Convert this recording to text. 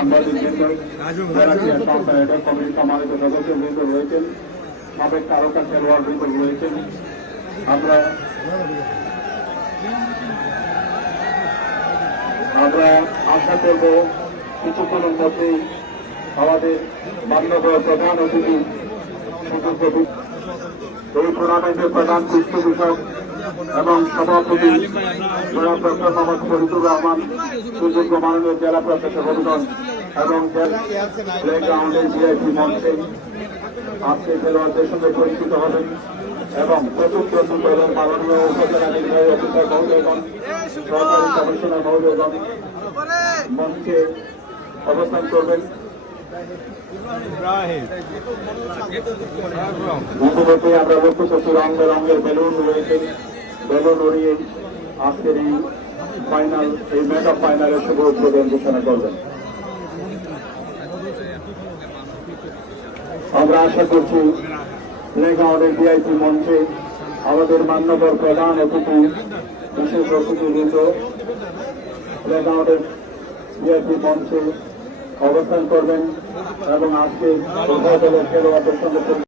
সাংবাদিকবৃন্দ, জেলা ক্রীড়া সংস্থার কমিটির সম্মানিত সদস্যবৃন্দ রয়েছেন, সাবেক তারকা খেলোয়াড়বৃন্দ রয়েছেন। আমরা আশা করব কিছুক্ষণের মধ্যেই আমাদের মাননীয় প্রধান অতিথি এই টুর্নামেন্টের প্রধান পৃষ্ঠপোষক এবং সভাপতি জনাব ডক্টর মোহাম্মদ ফরিদুর রহমান, সুযোগ্য মাননীয় জেলা প্রশাসক অভিনন্দন এবং প্লেগ্রাউন্ডের ভিআইপি মঞ্চে আজকে খেলোয়াড়দের সঙ্গে পরিচিত হবেন এবং চতুর্থ দলের মাননীয় উপজেলা নির্বাহী অফিসার মহোদয়গণ, সহকারী কমিশনার মহোদয়গণ মঞ্চে অবস্থান করবেন। ইতিমধ্যে আমরা লক্ষ্য করছি রং বেরঙের বেলুন রয়েছে, বেলুন উড়িয়ে আজকের এই ফাইনাল, এই মেগা ফাইনালের শুভ উদ্বোধন ঘোষণা করবেন। আমরা আশা করছি প্লেগ্রাউন্ডের ভিআইপি মঞ্চে আমাদের মান্যবর প্রধান অতিথি, বিশেষ অতিথিবৃন্দ প্লেগ্রাউন্ডের ভিআইপি মঞ্চে অবস্থান করবেন এবং আজকে উভয় দলের খেলোয়াড়দের সঙ্গে